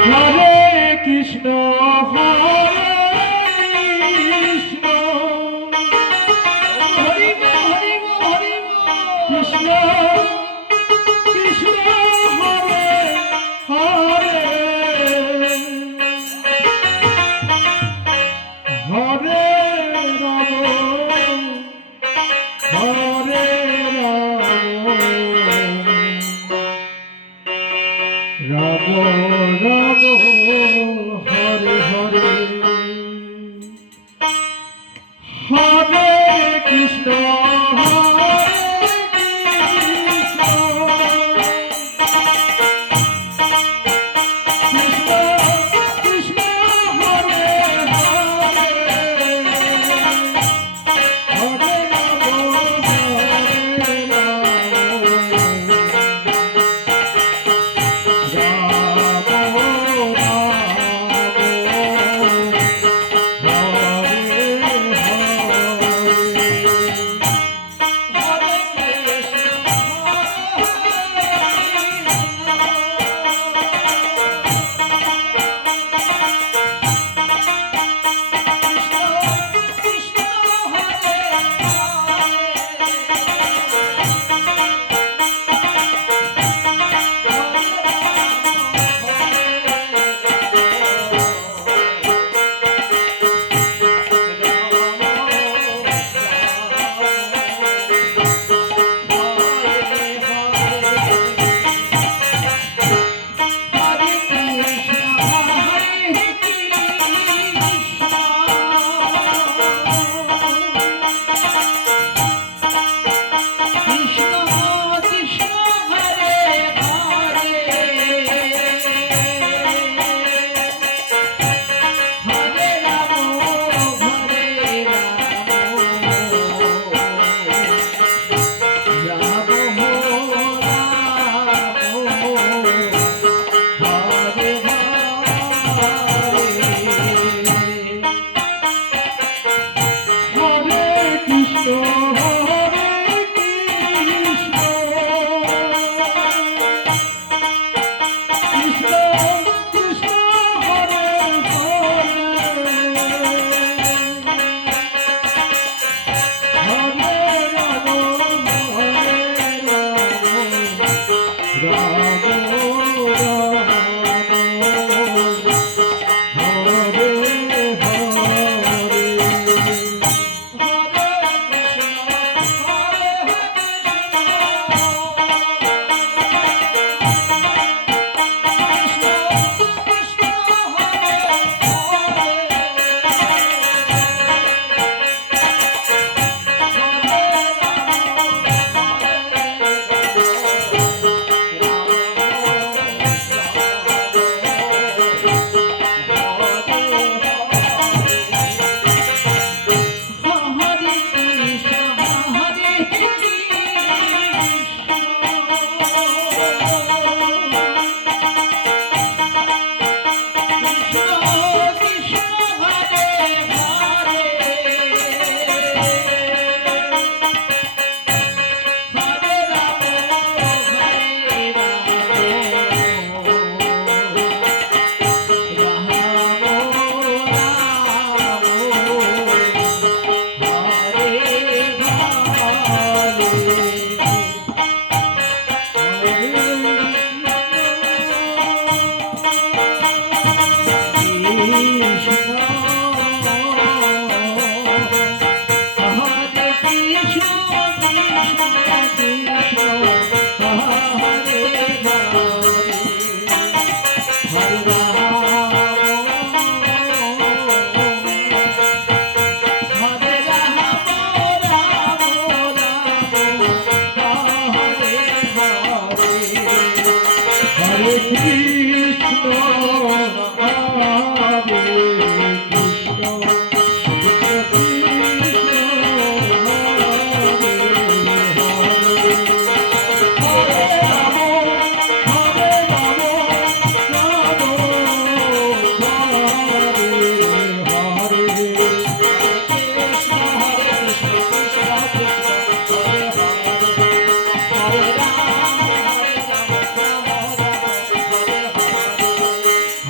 Hare Krishna Hare Krishna Hari Hari Hari Krishna Krishna Hare Hare Hare Ram Hare Ram Ram Hare Hare Hare Krishna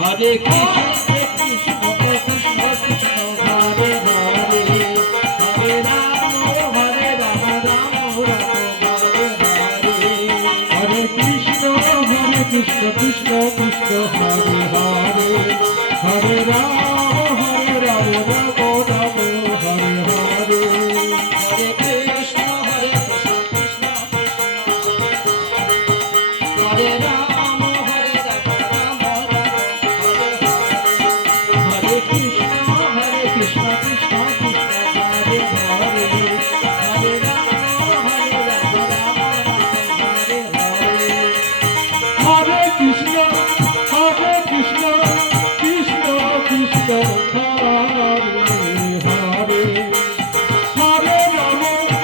Hare Krishna Krishna Krishna Krishna Hare Hare Hare Ram Ram Ram Hare Hare Hare Krishna Krishna Krishna Hare Hare Hare Ram Ram Ram Hare Hare Hare Krishna Krishna Hare Ram Hare Ram Hare Krishna Krishna Krishna Hare Hare Hare Ram Hare Ram Hare Hare Hare Krishna Krishna Krishna Krishna Hare Hare Hare Ram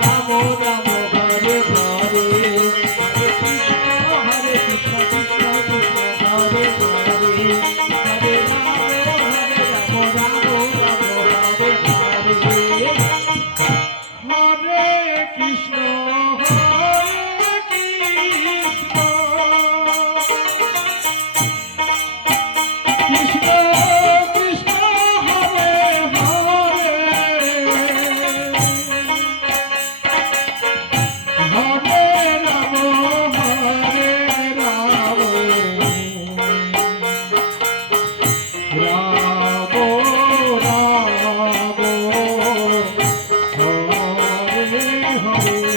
Ram Ram Ram Hare Hare Hare Krishna Hare